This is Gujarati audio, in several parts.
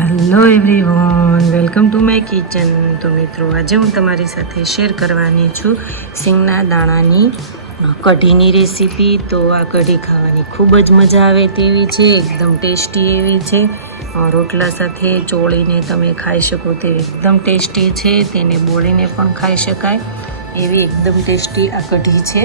Hello everyone welcome to my kitchen તો મિત્રો, આજે હું તમારી સાથે શેર કરવાની છું સિંગના દાણાની કઢીની રેસીપી તો આ કઢી ખાવાની ખૂબ જ મજા આવે તેવી છે, એકદમ ટેસ્ટી એવી છે. રોટલા સાથે ચોળીને તમે ખાઈ શકો તે એકદમ ટેસ્ટી છે, તેને બોળીને પણ ખાઈ શકાય. એવી એકદમ ટેસ્ટી આ કઢી છે.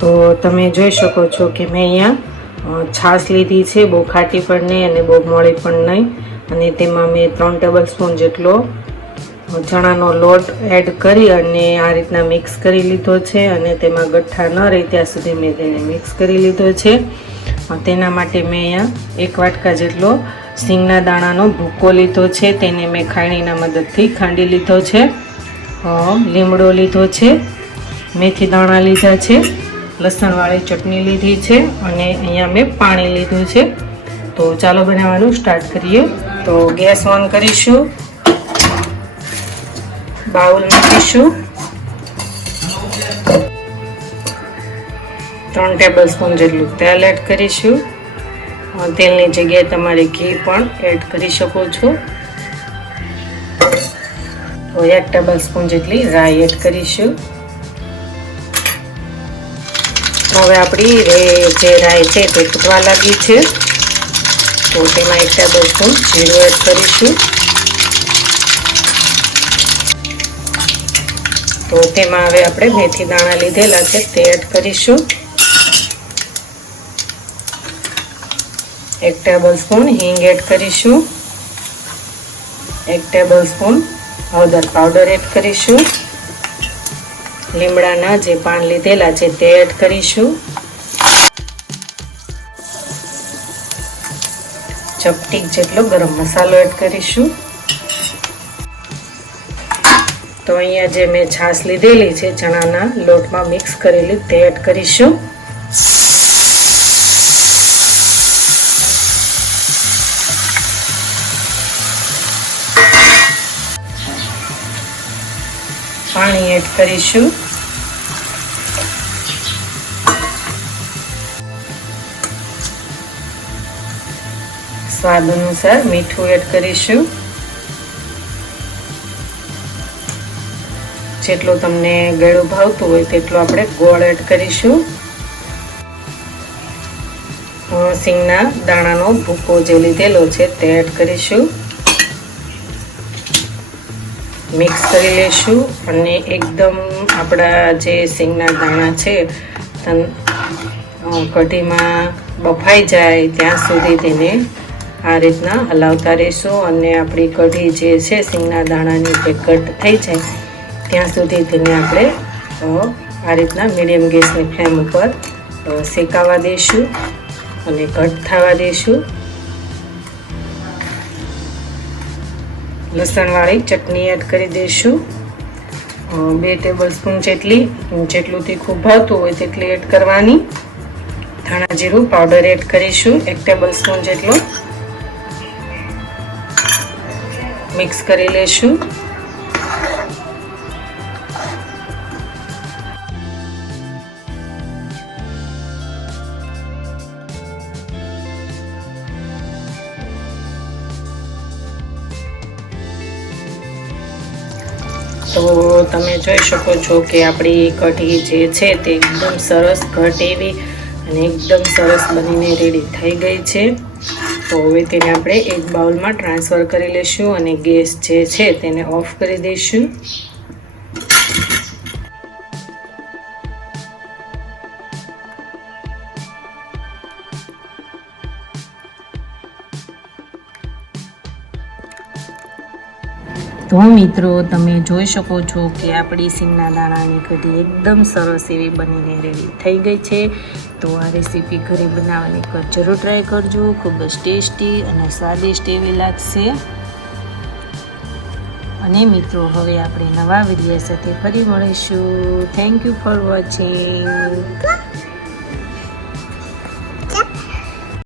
તો તમે જોઈ શકો છો કે મેં અહીંયા છાશ લીધી છે, બહુ ખાટી પણ નહીં અને બહુ મોળી પણ નહીં. અને તેમાં મેં ત્રણ ટેબલ સ્પૂન જેટલો ચણાનો લોટ એડ કરી અને આ રીતના મિક્સ કરી લીધો છે અને તેમાં ગઠ્ઠા ન રહે ત્યાં સુધી મેં તેને મિક્સ કરી લીધો છે. તેના માટે મેં અહીંયા એક વાટકા જેટલો સિંગના દાણાનો ભૂકો લીધો છે. તેને મેં ખાણીના મદદથી ખાંડી લીધો છે. લીમડો લીધો છે. મેથી દાણા લીધા છે. લસણવાળી ચટણી લીધી છે અને અહીંયા મેં પાણી લીધું છે. તો ચાલો બનાવવાનું સ્ટાર્ટ કરીએ. તો ગેસ ઓન કરીશું. બાઉલ મૂકીશું ત્રણ ટેબલ સ્પૂન જેટલું તેલ એડ કરીશું. તેલની જગ્યાએ તમારે ઘી પણ એડ કરી શકો છો. તો એક ટેબલ સ્પૂન જેટલી રાઈ એડ કરીશું. હવે આપણી જે રાઈ છે તે ફૂટવા લાગી છે. તો તેમાં એક ટેબલ સ્પૂન જીરું એડ કરીશું. તો તેમાં હવે આપણે મેથી દાણા લીધેલા છે તે એડ કરીશું. એક ટેબલ સ્પૂન હિંગ એડ કરીશું. એક ટેબલ સ્પૂન હળદર પાવડર એડ કરીશું. લીમડાના જે પાન લીધેલા છે તે એડ કરીશું. ચપટીક જેટલો ગરમ મસાલો એડ કરીશું. તો અહીંયા જે મેં છાશ લીધેલી છે ચણાના લોટમાં મિક્સ કરેલી તે એડ કરીશું. પાણી એડ કરીશું. સ્વાદ અનુસાર મીઠું એડ કરીશું. જેટલું તમને ગળું ભાવતું હોય તેટલું આપણે ગોળ એડ કરીશું. સિંગના દાણાનો ભૂકો જે લીધેલો છે તે એડ કરીશું. મિક્સ કરી લેશું અને એકદમ આપણા જે સિંગના દાણા છે કઢીમાં બફાઈ જાય ત્યાં સુધી તેને આ રીતના હલાવતા રહીશું અને આપણી કઢી જે છે, સિંગના દાણાની જે કટ થઈ જાય ત્યાં સુધી તેને આપણે આ રીતના મીડિયમ ગેસની ફ્લેમ ઉપર શેકાવા દઈશું અને કટ થવા દઈશું. લસણવાળી ચટણી એડ કરી દઈશું. બે ટેબલ સ્પૂન જેટલી જેટલું તીખું ભાવતું હોય તેટલી એડ કરવાની. ધાણા જીરું પાવડર એડ કરીશું, એક ટેબલ સ્પૂન જેટલો. મિક્સ કરી લેશું. તો તમે જોઈ શકો છો કે આપણી કઢી જે છે તે એકદમ સરસ ઘટ એવી અને એકદમ સરસ બનીને રેડી થઈ ગઈ છે. તો હવે તેને આપણે એક બાઉલમાં ટ્રાન્સફર કરી લઈશું અને ગેસ જે છે તેને ઓફ કરી દઈશું. તો મિત્રો, તમે જોઈ શકો છો કે આપણી સિંગના દાણાની કઢી એકદમ સરસ એવી બનીને રેડી થઈ ગઈ છે. તો આ રેસીપી ઘરે બનાવવાની જરૂર ટ્રાય કરજો. ખૂબ જ ટેસ્ટી અને સ્વાદિષ્ટ એવી લાગશે. અને મિત્રો, હવે આપણે નવા વીડિયો સાથે ફરી મળીશું. Thank you for watching